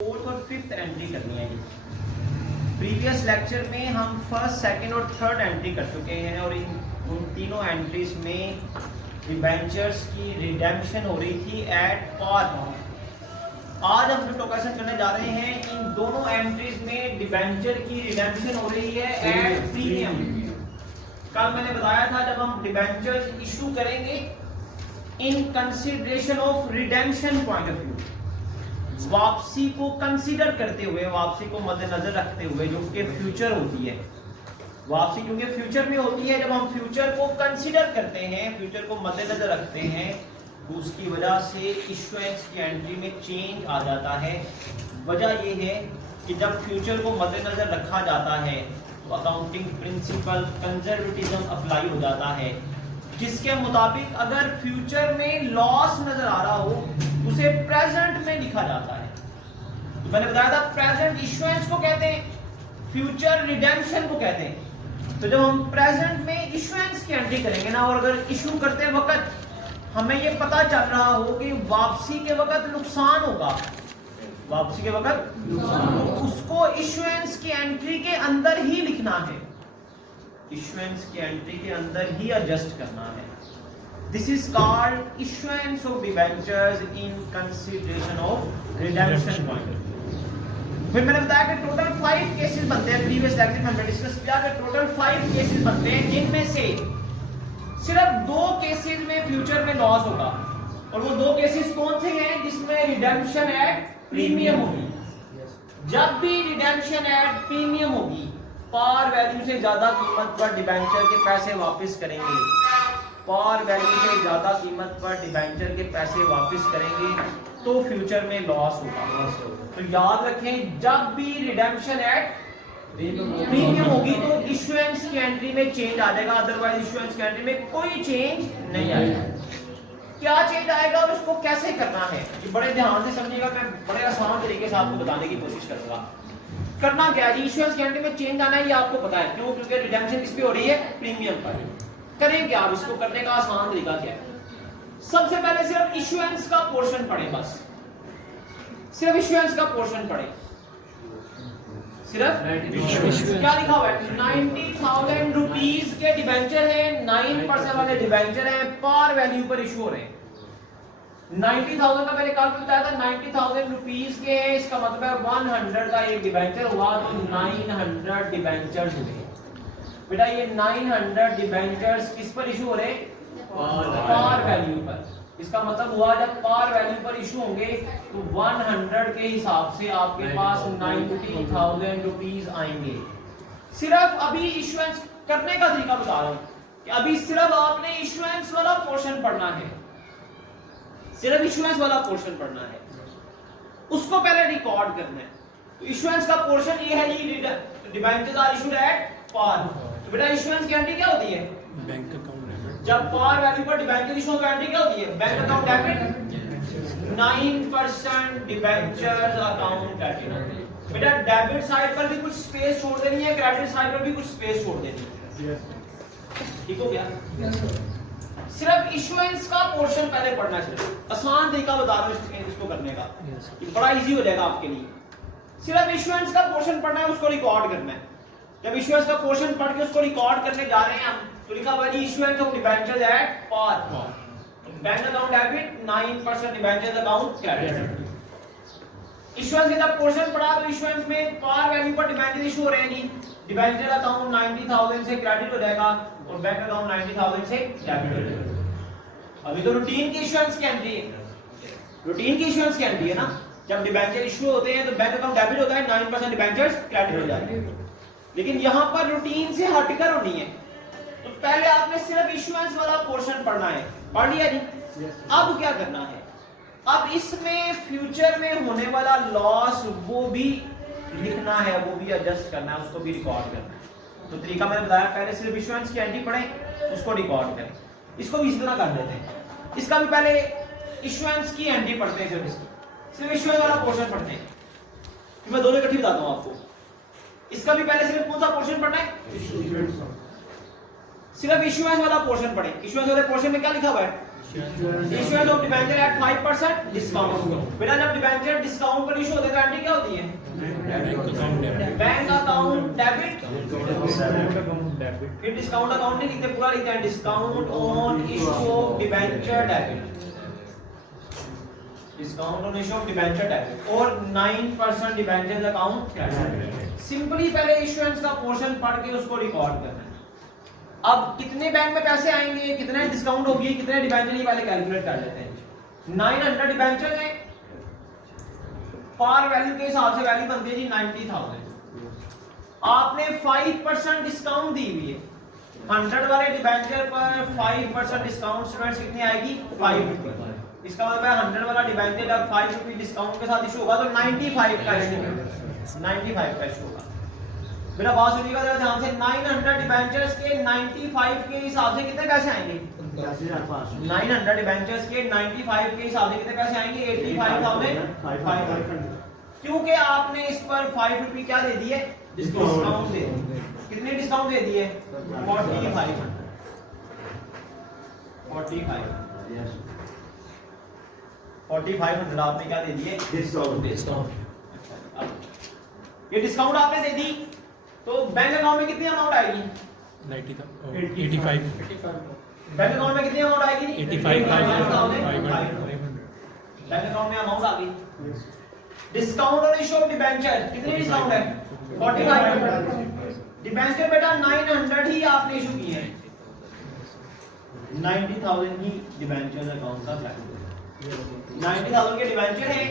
Fourth और fifth entry करनी है। प्रीवियस लेक्चर में हम फर्स्ट, सेकंड और थर्ड एंट्री कर चुके हैं और उन तीनों एंट्रीज में डिबेंचर्स की रिडेम्पशन हो रही थी एट पार। आज हम जो टोकेशन करने जा रहे हैं इन दोनों एंट्रीज में डिबेंचर की रिडेम्पशन हो रही है एट प्रीमियम। कल मैंने बताया था जब हम डिबेंचर्स इशू करेंगे in consideration of redemption point of view, वापसी को कंसीडर करते हुए, वापसी को मद्देनजर रखते हुए जो कि फ्यूचर होती है। वापसी क्योंकि फ्यूचर में होती है, जब हम फ्यूचर को कंसीडर करते हैं, फ्यूचर को मद्देनजर रखते हैं तो उसकी वजह से इश्यूएंस की एंट्री में चेंज आ जाता है। वजह यह है कि जब फ्यूचर को मद्देनजर रखा जाता है तो अकाउंटिंग प्रिंसिपल कंजर्वेटिज्म अप्लाई हो जाता है, जिसके मुताबिक अगर फ्यूचर में लॉस नजर आ रहा हो उसे प्रेजेंट में लिखा जाता है। तो मैंने बताया था प्रेजेंट इश्यूएंस को कहते हैं, फ्यूचर रिडेम्पशन को कहते हैं। तो जब हम प्रेजेंट में इश्यूएंस की एंट्री करेंगे ना, और अगर इशू करते वक्त हमें ये पता चल रहा हो कि वापसी के वक्त नुकसान होगा, वापसी के वक्त तो उसको इश्यूएंस की एंट्री के अंदर ही लिखना है, इश्यूएंस की एंट्री के अंदर ही एडजस्ट करना है। This is called issuance of debentures in consideration of redemption point। फिर मैंने बताया कि टोटल 5 केसेस बनते हैं। प्रीवियस लेक्चर में हमने डिस्कस किया कि टोटल 5 केसेस बनते हैं, जिनमें से सिर्फ 2 केसेस में फ्यूचर में लॉस होगा, और वो 2 केसेस कौन से हैं जिसमें रिडेम्पशन एट प्रीमियम होगी। जब भी रिडेम्पशन एट प्रीमियम होगी, पार वैल्यू से ज्यादा कीमत पर डिबेंचर के पैसे वापस करेंगे, पार वैल्यू से ज्यादा कीमत पर डिबेंचर के पैसे वापस करेंगे तो फ्यूचर में लॉस होगा। तो याद रखें, जब भी रिडेम्पशन एट प्रीमियम होगी तो इश्यूएंस की एंट्री में चेंज आ जाएगा, अदरवाइज इश्यूएंस की एंट्री में कोई चेंज नहीं आएगा। क्या चेंज आएगा और उसको कैसे करना है, ये बड़े ध्यान से समझिएगा। मैं बड़े आसान तरीके से आपको बताने की कोशिश करूंगा। करना क्या है, इश्यूएंस की एंट्री में चेंज आना है, ये आपको पता है क्यों, क्योंकि रिडेम्पशन किस पे हो रही है, प्रीमियम पर। करें क्या, आप इसको करने का आसान तरीका क्या है, सबसे पहले सिर्फ इश्यूएंस का पोर्शन पढ़े, बस सिर्फ इश्यूएंस का पोर्शन पढ़े, सिर्फ क्या लिखा हुआ है, 90,000 रुपीस के डिबेंचर हैं, 9% वाले डिबेंचर हैं, पार वैल्यू पर इशू हो रहे हैं। 90,000 का मैंने कल बताया था 90,000 रुपीस के हैं, इसका मतलब है 100 का एक डिबेंचर हुआ तो 900 डिबेंचर्स हुए। बेटा ये 900 डिबेंचर्स किस पर इशू हो रहे हैं, पार वैल्यू पर। इसका मतलब हुआ जब पार वैल्यू पर इशू होंगे तो 100 के हिसाब से आपके पास 90,000 रुपीस आएंगे। सिर्फ अभी इश्यूएंस करने का तरीका बता रहा हूं कि अभी सिर्फ आपने इश्यूएंस वाला पोर्शन पढ़ना है, सिर्फ इश्यूएंस वाला पोर्शन पढ़ना है, उसको पहले रिकॉर्ड करना है। तो इश्यूएंस का पोर्शन ये है, ये debentures are issued at par. तो बेटा इश्यूएंस की एंट्री क्या होती है, बैंक अकाउंट डेबिट। जब पार वैल्यू पर डिबेंचर इशू की एंट्री क्या होती है, bank account debit, 9% debentures account debit. बेटा डेबिट साइड पर भी कुछ स्पेस छोड़ देनी है, क्रेडिट साइड पर भी कुछ स्पेस छोड़ देनी है, ठीक हो गया। सिर्फ इश्यूएंस का पोर्शन पहले पढ़ना चाहिए, आसान तरीका बता रहा हूं इसको करने का, ये बड़ा इजी हो जाएगा आपके लिए। सिर्फ इश्यूएंस का पोर्शन पढ़ना है, उसको रिकॉर्ड करना है। जब इश्यूएंस का पोर्शन पढ़ के उसको रिकॉर्ड करने जा रहे हैं हम, तो लिखा हुआ है issuance of debentures at par, bank account debit, 9% debentures account credit. Issuance का पोर्शन पढ़ा तो इश्यूएंस में पार वैल्यू पर डिबेंचर इशू हो रहे हैं जी, डिबेंचर अकाउंट 90,000 से क्रेडिट हो जाएगा और बैंक अकाउंट 90,000 से डेबिट हो जाएगा। अभी तो रूटीन की इश्यूएंस की एंट्री है, रूटीन की इश्यूएंस की एंट्री है ना। जब डिबेंचर इशू होते हैं तो बैंक अकाउंट डेबिट होता है, 9% डिबेंचर्स क्रेडिट हो जाते हैं। लेकिन यहां पर रूटीन से हटकर होनी है, तो पहले आपने सिर्फ इश्यूएंस वाला पोर्शन पढ़ना है, पढ़ लिया जी। अब क्या करना है, अब इसमें फ्यूचर में होने वाला लॉस वो भी लिखना है, वो भी एडजस्ट करना है, उसको भी रिकॉर्ड करना है। तो तरीका मैंने बताया, पहले सिर्फ इश्यूएंस की एंट्री पढ़ें, उसको रिकॉर्ड करें। इसको भी इस तरह कर देते हैं, इसका भी पहले इश्यूएंस की एंट्री पढ़ते हैं, सिर्फ इश्यूएंस वाला पोर्शन पढ़ते हैं। मैं दोनों इकट्ठी बताता हूं आपको। इसका भी पहले सिर्फ कौन सा पोर्शन पढ़ना है, सिर्फ इश्यूएंस वाला पोर्शन पढ़ें। इश्यूएंस वाले पोर्शन में क्या लिखा हुआ है, issuance of debenture at 5% discount. बेटा जब डिबेंचर डिस्काउंट पर इशू होते हैं तो एंट्री क्या होती है? Bank account debit. ये डिस्काउंट अकाउंट नहीं लिखते, पूरा लिखते हैं discount on issue of debenture debit, discount on issue of debenture debit और 9% डिबेंचर अकाउंट क्रेडिट। सिंपली पहले इशुएंस का पोर्शन पढ़ के उसको रिकॉर्ड करना है। अब कितने बैंक में पैसे आएंगे, कितने डिस्काउंट होगी, कितने डिबेंचर, ये पहले कैलकुलेट कर लेते हैं। 900 डिबेंचर है, पार वैल्यू के हिसाब से वैल्यू बनती है जी 90,000। आपने 5% डिस्काउंट दी हुई है, 100 वाले डिबेंचर पर 5% डिस्काउंट स्टूडेंट्स कितनी आएगी? 5 रुपए। इसका मतलब है 100 वाला डिबेंचर जब 5 रुपए डिस्काउंट के साथ इशू होगा तो 95 का इशू होगा। मेरा बात सुनिएगा जरा ध्यान से, 900 डिबेंचर्स के 95 के हिसाब से कितने पैसे आएंगे? 900 डिबेंचर्स के 95 के हिसाब से कितने पैसे आएंगे? 85,500। क्योंकि आपने इस पर 5 रुपए क्या दे दिए? डिस्काउंट दे दिए। कितने डिस्काउंट दे दिए? 4500। 4500 आपने क्या दे दिए? डिस्काउंट। ये डिस्काउंट आपने दे दी तो बैंक अकाउंट में कितनी अमाउंट आएगी? 85। बैंक अकाउंट में कितनी अमाउंट आएगी? 85,500। बैंक अकाउंट में अमाउंट आ गई। डिस्काउंट और इशू ऑफ डिबेंचर कितनी डिस्काउंट है? 4500। डिबेंचर बेटा 900 ही आपने इशू किए हैं, 90,000 ही डिबेंचर अकाउंट का वैल्यू। 90,000 के डिबेंचर हैं,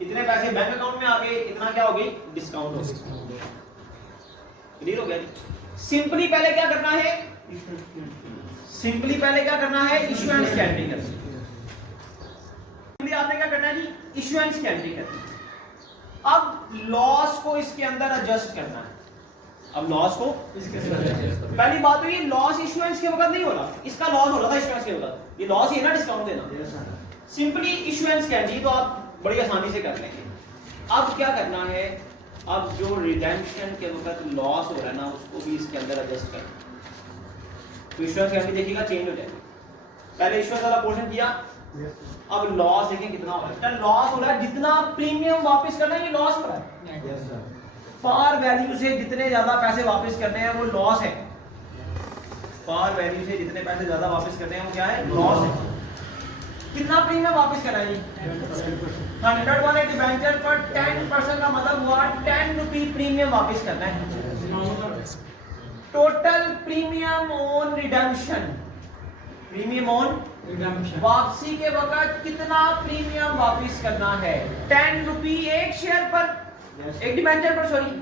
इतने पैसे बैंक अकाउंट में आ गए, इतना क्या हो गई? डिस्काउंट हो गई। क्लियर हो गया जी? सिंपली पहले क्या करना है? इशुएंस की एंट्री करनी है। सिंपली आपने क्या करना है जी? इशुएंस की एंट्री करनी है। अब लॉस को इसके अंदर एडजस्ट करना है। पहली बात तो ये लॉस इशुएंस के वक्त नहीं हो रहा, इसका लॉस हो रहा था इशुएंस के वक्त, ये लॉस ही है ना डिस्काउंट देना। सिंपली इशुएंस की एंट्री तो आप बड़ी आसानी से कर लेंगे। अब क्या करना है? अब जो रिडेम्पशन के वक्त लॉस हो रहा है ना, उसको भी इसके अंदर एडजस्ट करना। तो इशुएंस कैसे देखिएगा चेंज हो जाएगा। पहले इशुएंस वाला पोर्शन किया, अब लॉस देखें कितना हो रहा है। लॉस हो रहा है, जितना प्रीमियम वापस करना है ये लॉस हो रहा है। पार वैल्यू से जितने ज्यादा पैसे वापस करने हैं वो लॉस है। पार वैल्यू से जितने पैसे ज्यादा वापस करने हैं वो क्या है? लॉस है। कितना प्रीमियम वापस करना है? 100 वाले डिबेंचर पर 10% का मतलब हुआ 10 रुपए प्रीमियम वापस करना है। टोटल प्रीमियम ऑन रिडेम्पशन, वापसी के वक्त कितना प्रीमियम वापस करना है? 10 रुपए एक शेयर पर, एक डिबेंचर पर, सॉरी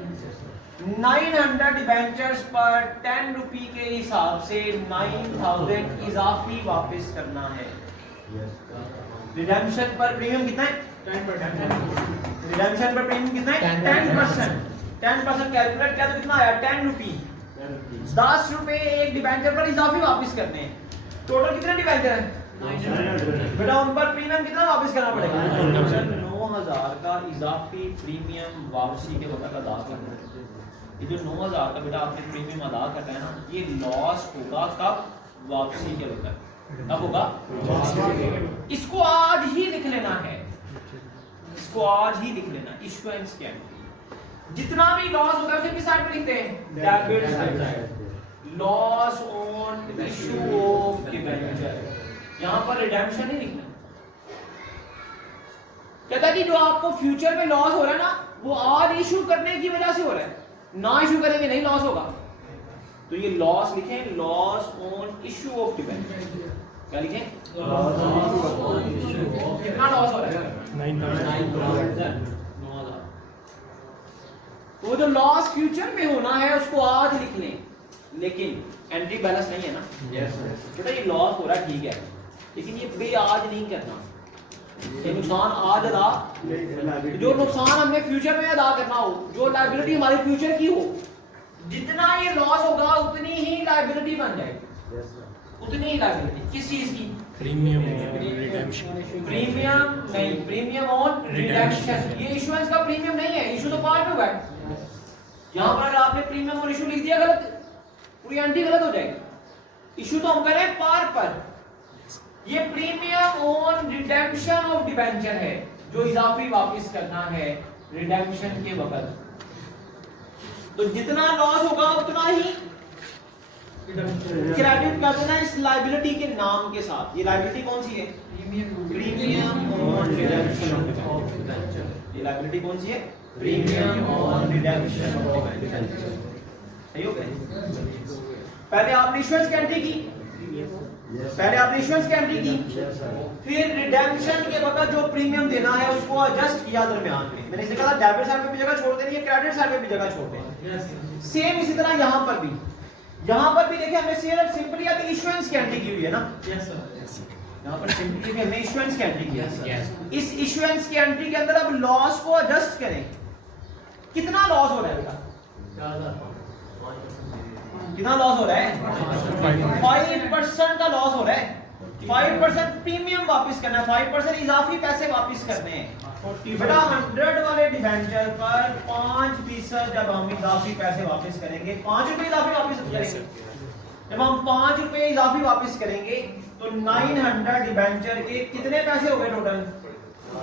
900 डिबेंचर्स पर 10 रुपए के हिसाब से 9,000 इजाफी वापस करना है। रिडेम्पशन पर प्रीमियम कितना है? 10%। रिडेम्पशन पर प्रीमियम कितना है? 10%। 10% कैलकुलेट किया तो कितना आया? 10 रुपए। 10 रुपए एक डिबेंचर पर इजाफी वापस करने हैं। टोटल कितने डिबेंचर हैं? 900। बेटा उन पर प्रीमियम कितना वापस करना पड़ेगा? 9,000 का इजाफी प्रीमियम वापसी के वक्त अदा करना है। ये जो 9,000 का बेटा आपने प्रीमियम अदा करना है ना, ये लॉस होगा कब? वापसी के वक्त। कब होगा? इसको आज ही लिख लेना है, इसको आज ही लिख लेना। इशुएंस की एंट्री, जितना भी लॉस होता है उसे किस साइड पे लिखते हैं? Debit side. Loss on issue of debenture, यहां पर रिडेम्पशन ही लिखना। कहता है कि जो आपको फ्यूचर में लॉस हो रहा है ना, वो आज इशू करने की वजह से हो रहा है, ना इशू करेंगे नहीं लॉस होगा। तो ये लॉस लिखें, loss on issue of debenture. क्या लिखें? कितना लॉस हो रहा है? 9,000। वो जो लॉस फ्यूचर में होना है उसको आज लिख लें, लेकिन एंट्री बैलेंस नहीं है ना। बेटा ये लॉस हो रहा है ठीक है, लेकिन ये पे आज नहीं करना। ये नुकसान आज अदा, जो नुकसान हमने फ्यूचर में अदा करना हो, जो लायबिलिटी हमारी फ्यूचर की हो, जितना ये लॉस होगा उतनी ही लायबिलिटी बन जाएगी। उतनी ही लायबिलिटी किस चीज की? Premium redemption. प्रीमियम नहीं, प्रीमियम ऑन रिडेम्पशन। ये इशुएंस का प्रीमियम नहीं है, इशू तो पार में हुआ है। यहां पर अगर आपने प्रीमियम और इशू लिख दिया गलत, पूरी एंट्री गलत हो जाएगी। इशू तो हम करें पार पर, ये premium on redemption of debenture है, जो इजाफी वापस करना है रिडेम्पशन के वक्त। तो जितना लॉस होगा उतना ही क्रेडिट कर देना इस लायबिलिटी के नाम के साथ। ये लायबिलिटी कौन सी है? Premium on redemption of debenture. ये लायबिलिटी कौन सी है? Premium on redemption of debenture. सही हो गया? पहले आपने इश्यूएंस की एंट्री की, फिर रिडेम्पशन के वक्त जो प्रीमियम देना है उसको एडजस्ट किया दरमियान में। मैंने इसे कहा डेबिट साइड पे भी जगह छोड़ देनी है, क्रेडिट साइड पे भी जगह छोड़ देनी। सेम इसी तरह यहां पर भी देखिए हमने सिर्फ सिंपली अभी इश्यूएंस की एंट्री की हुई है ना। यहां पर सिंपली हमने इश्यूएंस की एंट्री की है। इस इश्यूएंस की एंट्री के अंदर अब लॉस को एडजस्ट करें। कितना लॉस हो रहा है बेटा? कितना लॉस हो रहा है? 5% का लॉस हो रहा है। 5% प्रीमियम वापस करना है, 5% इजाफी पैसे वापस करने हैं। बेटा 100 वाले डिबेंचर पर 5% जब हम इजाफी पैसे वापस करेंगे, 5 रुपए इजाफी वापस करेंगे। जब हम 5 रुपए इजाफी वापस करेंगे तो 900 डिबेंचर के कितने पैसे हो गए टोटल?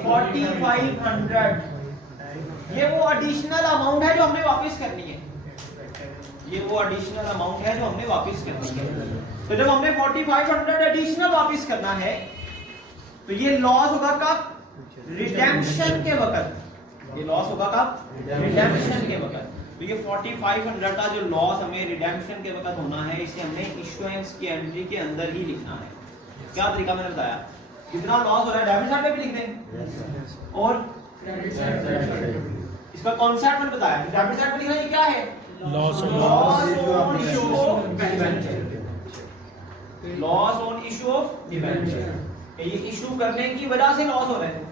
4500। ये वो एडिशनल अमाउंट है जो हमने वापस करनी है। ये वो एडिशनल अमाउंट है जो हमने वापस करनी है। तो जब हमने 4500 एडिशनल वापस करना है तो ये लॉस होगा कब? रिडेम्पशन के वक्त। ये लॉस होगा कब? रिडेम्पशन के वक्त। तो ये 4500 का जो लॉस हमें रिडेम्पशन के वक्त होना है, इसे हमने इश्यूएंस की एंट्री के अंदर ही लिखना है। क्या तरीका मैंने बताया? कितना लॉस हो रहा है डेबिट साइड पे भी लिख दें और क्रेडिट साइड पे। इसका कॉन्सेप्ट मैंने बताया। डेबिट साइड पे लिखना ये क्या है? Loss on issue of debenture. Loss on issue of debenture. ये इशू करने की वजह से लॉस हो रहा है।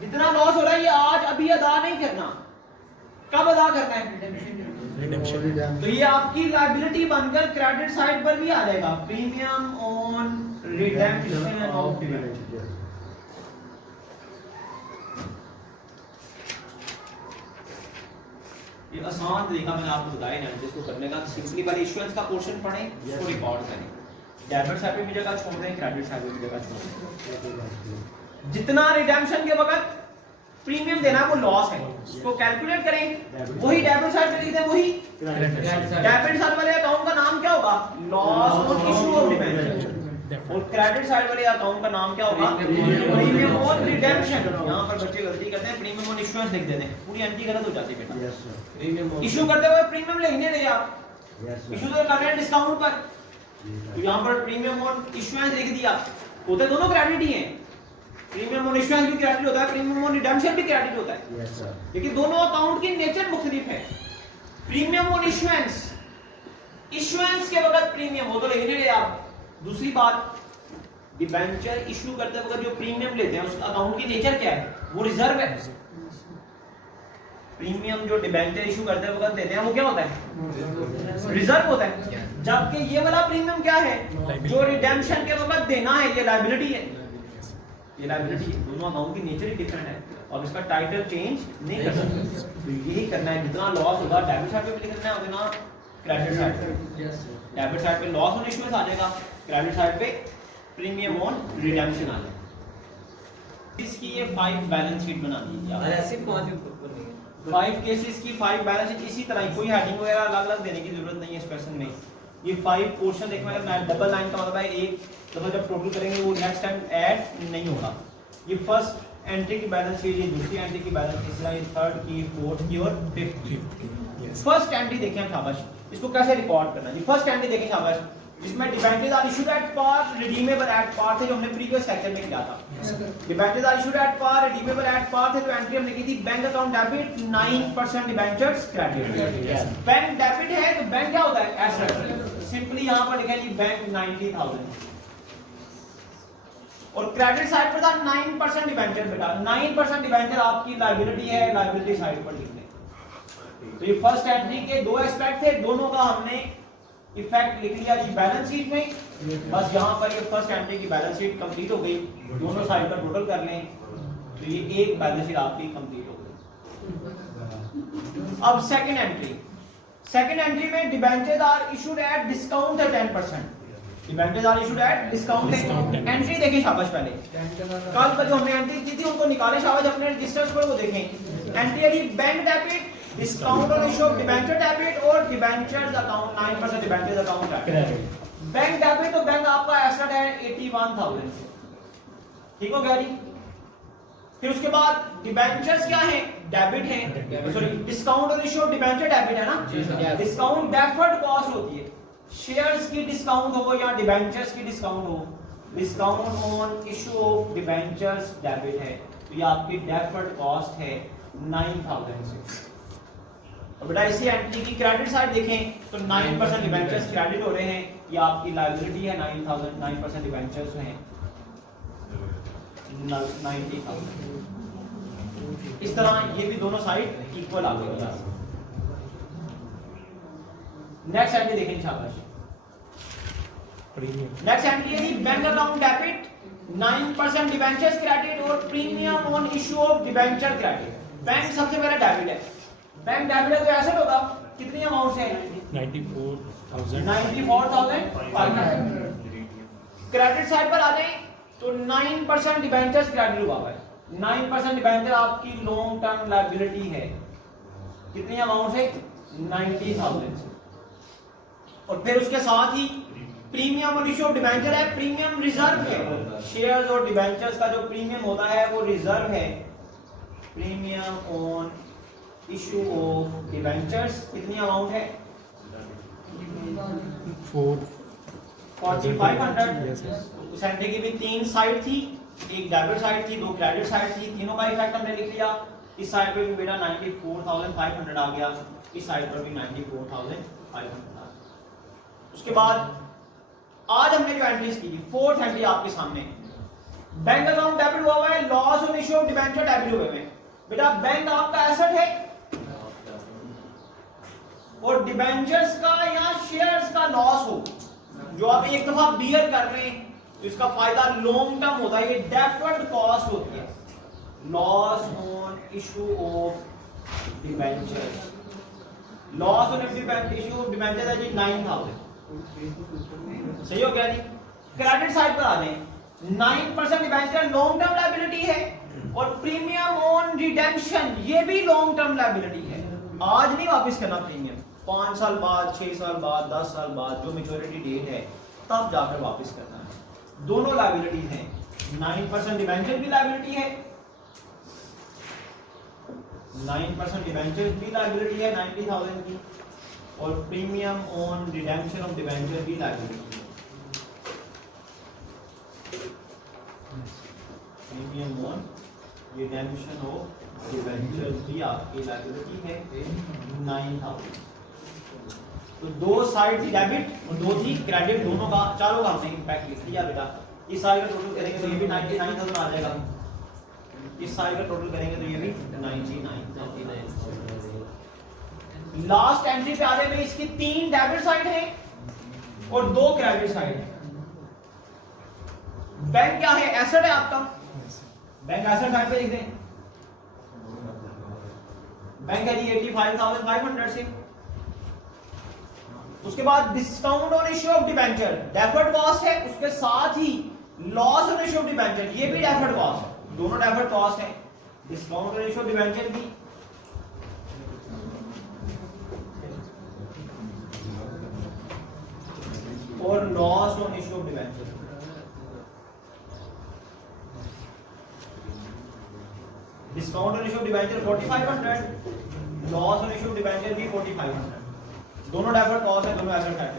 जितना लॉस हो रहा है ये आज अभी अदा नहीं करना। कब अदा करना है? रिडेम्पशन। तो ये आपकी लायबिलिटी बनकर क्रेडिट साइड पर भी आ जाएगा। Premium on redemption of debenture. ये आसान तरीका मैंने आपको बताया एनालिसिस को करने का। सिंपली पहले इश्यूएंस का पोर्शन पढ़ें, उसको रिकॉर्ड करें। डेबिट साइड पे भी जगह छोड़ दें, क्रेडिट साइड पे भी जगह छोड़ दें। जितना रिडेम्पशन के वक्त प्रीमियम देना है वो लॉस है, उसको कैलकुलेट करें। वही डेबिट साइड पे लिख दें, वही डेबिट साइड वाले अकाउंट का नाम क्या होगा? Loss on issue of debenture. और क्रेडिट साइड वाले अकाउंट का नाम क्या होगा? Premium on redemption. यहां पर बच्चे गलती करते हैं, प्रीमियम ऑन इश्यूएंस लिख देते हैं, पूरी एंट्री गलत हो जाती है बेटा। इशू करते हुए प्रीमियम लिखने नहीं आप, इशू तो कर रहे हैं डिस्काउंट पर। तो यहां पर प्रीमियम ऑन इश्यूएंस लिख दिया। होते दोनों क्रेडिट ही हैं। प्रीमियम ऑन इश्यूएंस भी क्रेडिट होता है, प्रीमियम ऑन रिडेम्पशन भी क्रेडिट होता है। लेकिन दोनों अकाउंट की नेचर मुख्तलिफ है। प्रीमियम ऑन इश्यूएंस, इश्यूएंस के वक्त प्रीमियम हो तो लिखने ले आप। दूसरी बात, डिबेंचर इशू करते वक्त जो प्रीमियम लेते हैं उस अकाउंट की नेचर क्या है? वो रिजर्व है। प्रीमियम जो डिबेंचर इशू करते वक्त देते हैं वो क्या होता है? रिजर्व होता है। जबकि ये वाला प्रीमियम क्या है? जो रिडेम्पशन के वक्त देना है, ये लायबिलिटी है। ये लायबिलिटी है। दोनों अकाउंट की नेचर ही डिफरेंट है और इसका टाइटल चेंज नहीं कर सकते। तो यही करना है। जितना लॉस होगा डेबिट साइड पे भी लिखना है, उतना क्रेडिट साइड पे। डेबिट साइड पे लॉस ऑन इश्यूएंस आ जाएगा, क्रेडिट साइड पे प्रीमियम ऑन रिडेम्पशन आ जाएगा। इसकी ये 5 बैलेंस शीट बना दी है। ऐसे 5 केसेस की 5 बैलेंस शीट इसी तरह ही, कोई हेडिंग वगैरह अलग-अलग देने की जरूरत नहीं है इस क्वेश्चन में। ये 5 पोर्शन देखना है। मैं डबल लाइन का मतलब है एक दफा जब टोटल करेंगे वो नेक्स्ट टाइम ऐड नहीं होगा। ये फर्स्ट एंट्री की बैलेंस शीट, ये दूसरी एंट्री की बैलेंस शीट, ये थर्ड की, फोर्थ की और फिफ्थ की। फर्स्ट एंट्री देखें आप, शाबाश। इसको कैसे रिकॉर्ड करना है? जी फर्स्ट एंट्री देखें शाबाश। इसमें debentures are issued at par, redeemable at par थे, जो हमने प्रीवियस लेक्चर में किया था। Debentures are issued at par, redeemable at par थे, तो एंट्री हमने की थी bank account debit, 9% debentures credit. Bank debit है तो बैंक क्या होता है? एसेट। सिंपली यहां पर लिखें जी बैंक 90,000 और क्रेडिट साइड पर था 9% डिबेंचर बेटा। 9% डिबेंचर आपकी लायबिलिटी है, लायबिलिटी साइड पर लिख दें। तो ये फर्स्ट एंट्री के 2 एस्पेक्ट थे, दोनों का हमने इफेक्ट लिख लिया जी बैलेंस शीट में। बस यहाँ पर ये फर्स्ट एंट्री की बैलेंस शीट कंप्लीट हो गई। दोनों साइड का टोटल कर लें तो ये एक बैलेंस शीट आपकी कंप्लीट हो गई। अब सेकंड एंट्री। सेकंड एंट्री में debentures are issued at discount 10%। Debentures are issued at discounted Discounted. Entry देखें शाबाश पहले कल का जो हमने एंट्री की थी उनको निकाले शाबाश अपने रजिस्टर्स पर वो देखें एंट्री है bank debit discount on issue of debenture debit और debentures account 9% debentures account credit bank debit तो बैंक आपका एसेट है 81,000 ठीक हो गया जी फिर उसके बाद डिबेंचर्स क्या है डेबिट है sorry discount on issue of debenture debit है ना डिस्काउंट डेफर्ड कॉस्ट होती है शेयर्स की डिस्काउंट हो या डिबेंचर्स की डिस्काउंट हो discount on issue of debentures debit है तो ये आपकी डेफर्ड कॉस्ट है 9,000 से और बेटा इसी एंट्री की क्रेडिट साइड देखें तो 9% डिबेंचर्स क्रेडिट हो रहे हैं ये आपकी लायबिलिटी है 9,000 9% डिबेंचर्स हैं 90,000 इस तरह ये भी दोनों साइड इक्वल आ गई है नेक्स्ट एंट्री देखें शाबाश प्रीमियम नेक्स्ट एंट्री है bank account debit 9% debentures credit और premium on issue of debenture credit bank सबसे पहले डेबिट है बैंक डेबिट है तो एसेट होगा कितनी अमाउंट है 94,500 क्रेडिट साइड पर आ जाए तो 9% डिबेंचर्स क्रेडिट हुआ है 9% डिबेंचर आपकी लॉन्ग टर्म लायबिलिटी है कितनी अमाउंट है 90,000 और फिर उसके साथ ही प्रीमियम और इशू ऑफ डिबेंचर है प्रीमियम रिजर्व है शेयर्स और डिबेंचर्स का जो प्रीमियम होता है वो रिजर्व है premium on issue of debentures कितनी अमाउंट है 4,500 उस एंट्री की भी तीन साइड थी एक डेबिट साइड थी दो क्रेडिट साइड थी तीनों का इफेक्ट हमने लिख लिया इस साइड पे भी बेटा 94,500 आ गया इस साइड पर भी 94,500 आ गया उसके बाद आज हमने जो एंट्रीज की फोर्थ एंट्री आपके सामने बैंक अकाउंट डेबिट हुआ है loss on issue of debenture debit हुए हैं बेटा बैंक आपका एसेट है और डिबेंचर्स का या शेयर्स का लॉस हो जो आप एक दफा बियर कर रहे हैं तो इसका फायदा लॉन्ग टर्म होता है ये डेफर्ड कॉस्ट होती है loss on issue of debentures loss on issue of debentures है जी 9,000 सही हो गया जी क्रेडिट साइड पर आ जाए 9% डिबेंचर लॉन्ग टर्म लायबिलिटी है और प्रीमियम ऑन रिडेम्पशन ये भी लॉन्ग टर्म लायबिलिटी है आज नहीं वापस करना प्रीमियम 5 साल बाद 6 साल बाद 10 साल बाद जो मैच्योरिटी डेट है तब जाकर वापस करना है दोनों लायबिलिटीज हैं 9% डिबेंचर भी लायबिलिटी है 9% डिबेंचर भी लायबिलिटी है 90,000 की और premium on redemption of debenture भी लायबिलिटी है premium on redemption of debenture भी आपकी लायबिलिटी है 9,000 तो दो साइड थी डेबिट और दो थी क्रेडिट दोनों का चारों का हमने इम्पैक्ट लिख दिया बेटा इस साइड का टोटल करेंगे तो ये भी 99,000 आ जाएगा इस साइड का टोटल करेंगे तो ये भी 99 लास्ट एंट्री पे आ रहे में इसकी 3 डेबिट साइड है और 2 क्रेडिट साइड है बैंक क्या है एसेट है आपका बैंक एसेट साइड पे लिख दें बैंक है जी 85,500 से उसके बाद discount on issue of debenture deferred cost है उसके साथ ही loss on issue of debenture ये भी डेफर्ड कॉस्ट है दोनों डेफर्ड कॉस्ट है discount on issue of debenture भी और loss on issue of debenture discount on issue of debenture 4,500 loss on issue of debenture भी 4,500 दोनों डेफर्ड कॉस्ट है दोनों एसेट साइड पे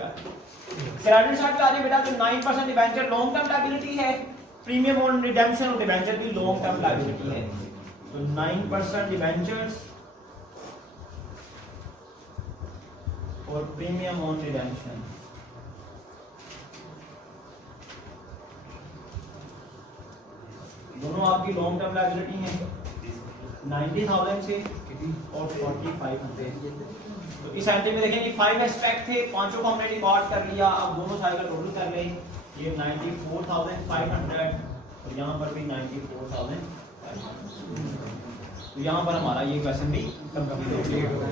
क्रेडिट साइड पे आ जाए बेटा तो 9% डिबेंचर लॉन्ग टर्म लायबिलिटी है premium on redemption of debenture भी लॉन्ग टर्म लायबिलिटी है तो 9% डिबेंचर्स और प्रीमियम ऑन रिडेम्पशन दोनों आपकी लॉन्ग टर्म लायबिलिटी है 90,000 से और 4,500 तो इस एंट्री में देखेंगे 5 एस्पेक्ट थे पांचों को हमने रिकॉर्ड कर लिया अब दोनों साइड का टोटल कर लें ये 94,500 और यहाँ पर भी 94,500 तो यहाँ पर हमारा ये क्वेश्चन भी कंप्लीट हो गया